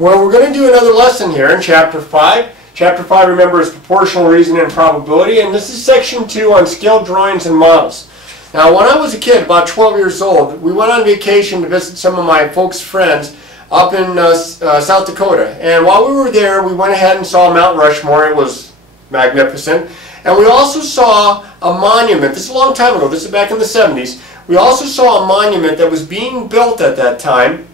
Well, we're going to do another lesson here in Chapter 5. Chapter 5, remember, is proportional reasoning and probability, and this is Section 2 on scale drawings and models. Now, when I was a kid, about 12 years old, we went on vacation to visit some of my folks' friends up in South Dakota. And while we were there, we went ahead and saw Mount Rushmore. It was magnificent. And we also saw a monument. This is a long time ago. This is back in the 70s. We also saw a monument that was being built at that time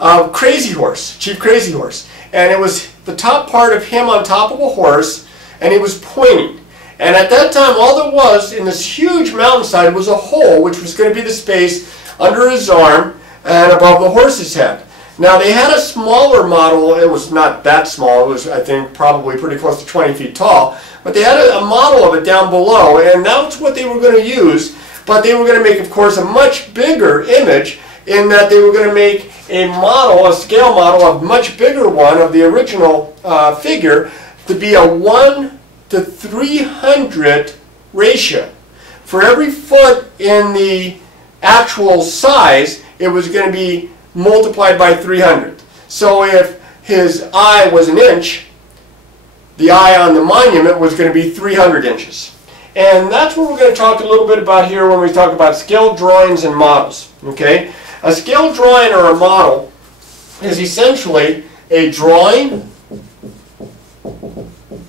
of Crazy Horse, Chief Crazy Horse. And it was the top part of him on top of a horse, and he was pointing. And at that time, all there was in this huge mountainside was a hole, which was going to be the space under his arm and above the horse's head. Now, they had a smaller model. It was not that small. It was, I think, probably pretty close to 20 feet tall. But they had a model of it down below, and that's what they were going to use. But they were going to make, of course, a much bigger image in that they were going to make a model, a scale model, a much bigger one of the original figure to be a 1 to 300 ratio. For every foot in the actual size, it was going to be multiplied by 300. So if his eye was an inch, the eye on the monument was going to be 300 inches. And that's what we're going to talk a little bit about here when we talk about scale drawings and models. Okay? A scale drawing or a model is essentially a drawing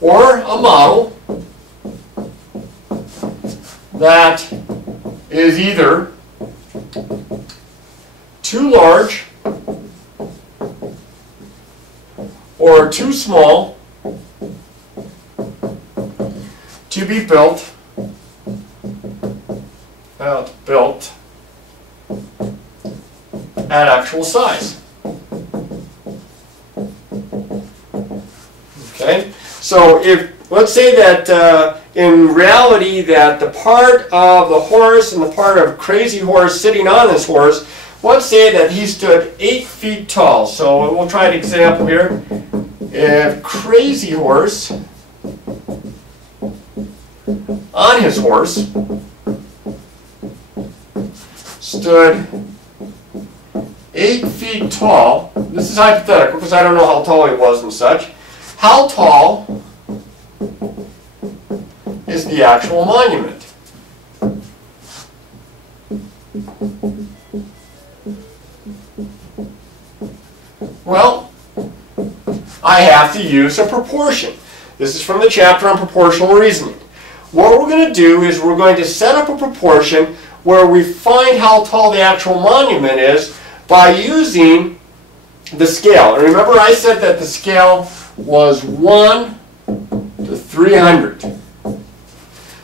or a model that is either too large or too small to be built at actual size. Okay, so if let's say that in reality that the part of the horse and the part of Crazy Horse sitting on this horse, let's say that he stood 8 feet tall. So we'll try an example here. If Crazy Horse on his horse stood 8 feet tall, this is hypothetical because I don't know how tall he was and such. How tall is the actual monument? Well, I have to use a proportion. This is from the chapter on proportional reasoning. What we're going to do is we're going to set up a proportion where we find how tall the actual monument is by using the scale. And remember, I said that the scale was 1 to 300.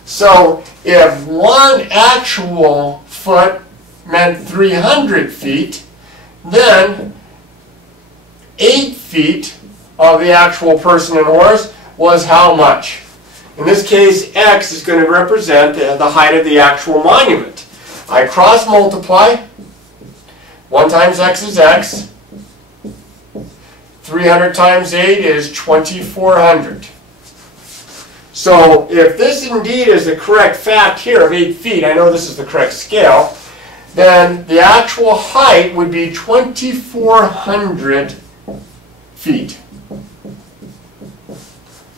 So if one actual foot meant 300 feet, then 8 feet of the actual person and horse was how much? In this case, x is going to represent the height of the actual monument. I cross multiply. 1 times x is x. 300 times 8 is 2400. So if this indeed is the correct fact here of 8 feet, I know this is the correct scale, then the actual height would be 2400 feet,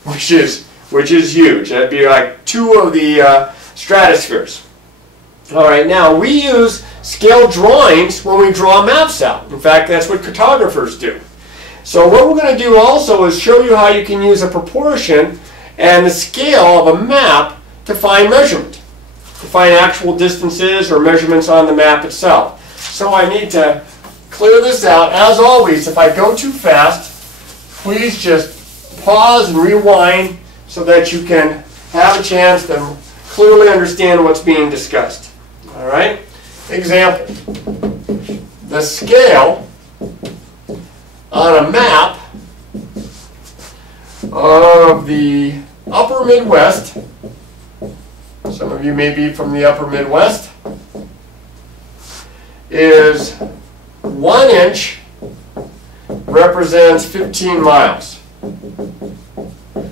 which is huge. That'd be like 2 of the stratospheres. All right, now we use scale drawings when we draw maps out. In fact, that's what cartographers do. So what we're going to do also is show you how you can use a proportion and the scale of a map to find measurement, to find actual distances or measurements on the map itself. So I need to clear this out. As always, if I go too fast, please just pause and rewind so that you can have a chance to clearly understand what's being discussed. All right? Example. The scale on a map of the upper Midwest, some of you may be from the upper Midwest, is 1 inch represents 15 miles.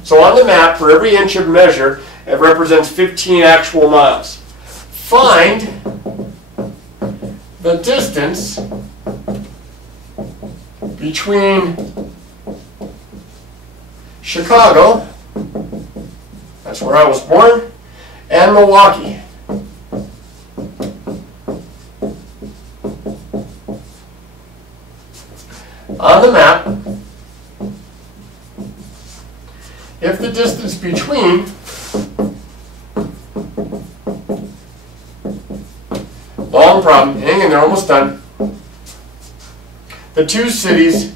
So on the map, for every inch of measure, it represents 15 actual miles. Find the distance between Chicago, that's where I was born, and Milwaukee. On the map, if the distance between long problem, hang in there, almost done, the two cities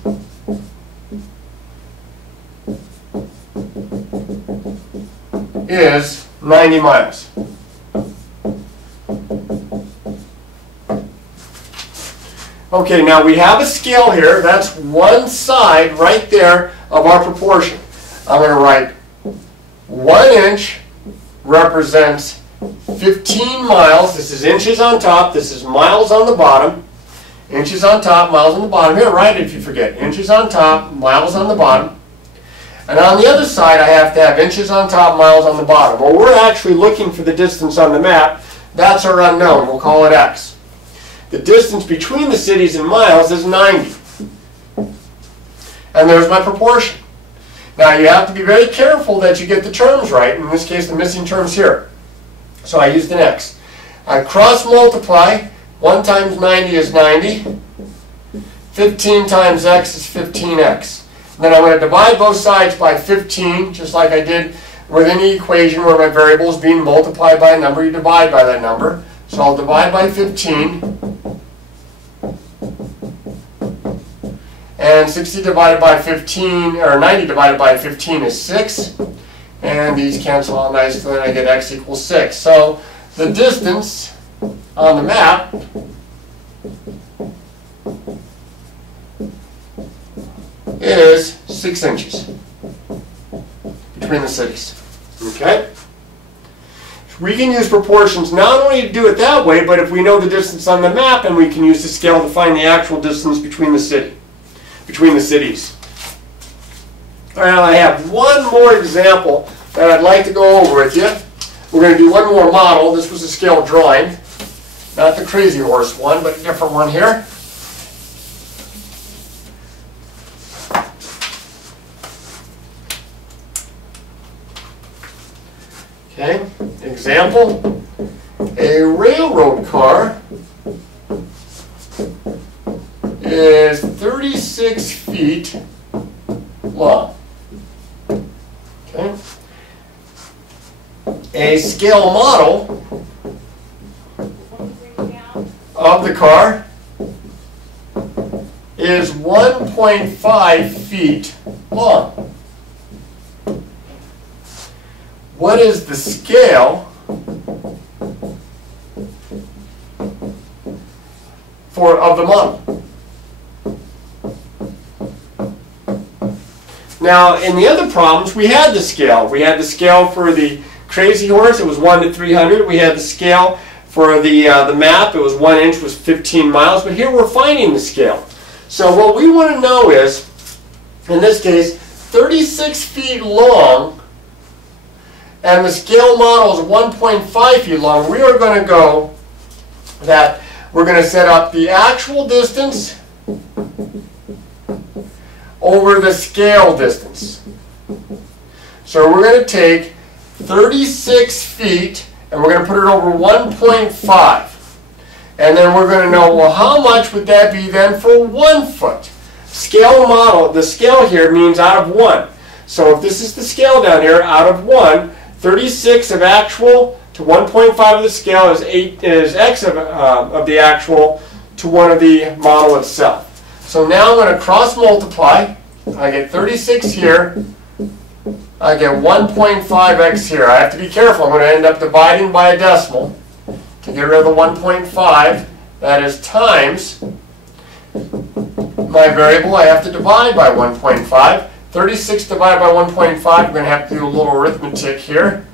is 90 miles. Okay, now we have a scale here. That's one side right there of our proportion. I'm going to write 1 inch represents 15 miles. This is inches on top. This is miles on the bottom. Inches on top, miles on the bottom. Here, write it if you forget. Inches on top, miles on the bottom. And on the other side, I have to have inches on top, miles on the bottom. Well, we're actually looking for the distance on the map. That's our unknown. We'll call it x. The distance between the cities in miles is 90. And there's my proportion. Now, you have to be very careful that you get the terms right. In this case, the missing terms here. So I used an x. I cross multiply. 1 times 90 is 90. 15 times x is 15x. Then I'm going to divide both sides by 15, just like I did with any equation where my variable is being multiplied by a number. You divide by that number. So I'll divide by 15. And 60 divided by 15, or 90 divided by 15 is 6. And these cancel out nicely, and I get x equals 6. So the distance on the map is 6 inches between the cities. Okay? We can use proportions not only to do it that way, but if we know the distance on the map, and we can use the scale to find the actual distance between the cities. All right, I have one more example that I'd like to go over with you. We're going to do one more model. This was a scale drawing, not the Crazy Horse one, but a different one here. Okay, example, a railroad car is 36 feet long. Okay. A scale model of the car is 1.5 feet long. What is the scale of the model? Now, in the other problems, we had the scale. We had the scale for the Crazy Horse. It was 1 to 300. We had the scale for the map. It was 1 inch was 15 miles. But here we're finding the scale. So what we want to know is, in this case, 36 feet long, and the scale model is 1.5 feet long. We are going to go that we're going to set up the actual distance over the scale distance. So we're going to take 36 feet and we're going to put it over 1.5. And then we're going to know, well, how much would that be then for 1 foot? Scale model, the scale here means out of 1. So if this is the scale down here, out of 1, 36 of actual to 1.5 of the scale is x of the actual to 1 of the model itself. So now I'm going to cross multiply. I get 36 here. I get 1.5x here. I have to be careful. I'm going to end up dividing by a decimal to get rid of the 1.5. That is times my variable. I have to divide by 1.5. 36 divided by 1.5, we're going to have to do a little arithmetic here.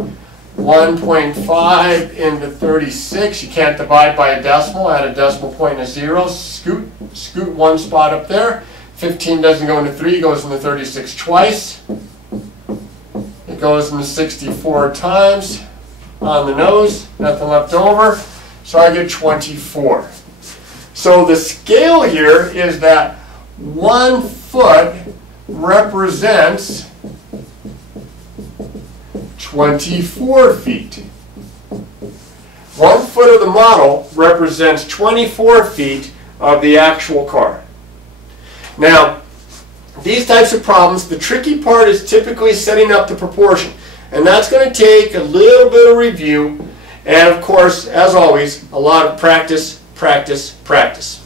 1.5 into 36. You can't divide by a decimal. Add a decimal point and a 0. Scoot one spot up there. 15 doesn't go into 3, it goes into 36 twice. It goes into 64 times on the nose. Nothing left over. So I get 24. So the scale here is that 1 foot represents 24 feet. 1 foot of the model represents 24 feet of the actual car. Now, these types of problems, the tricky part is typically setting up the proportion. And that's going to take a little bit of review and, of course, as always, a lot of practice, practice, practice.